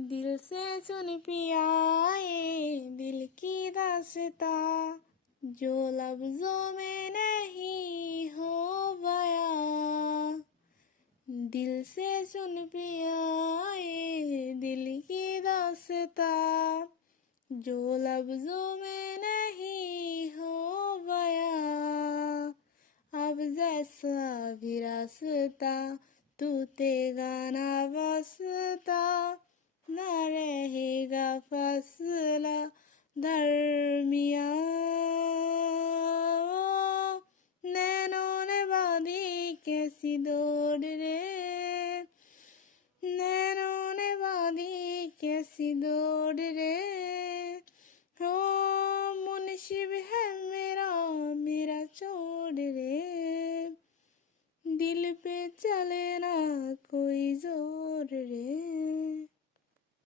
दिल से सुन पिया ये दिल की दास्तां, जो लफ्जों में नहीं हो बयां। दिल से सुन पिया ये दिल की दास्तां, जो लफ्जों में नहीं हो बयां। अब जैसा भी रास्ता तू तेगा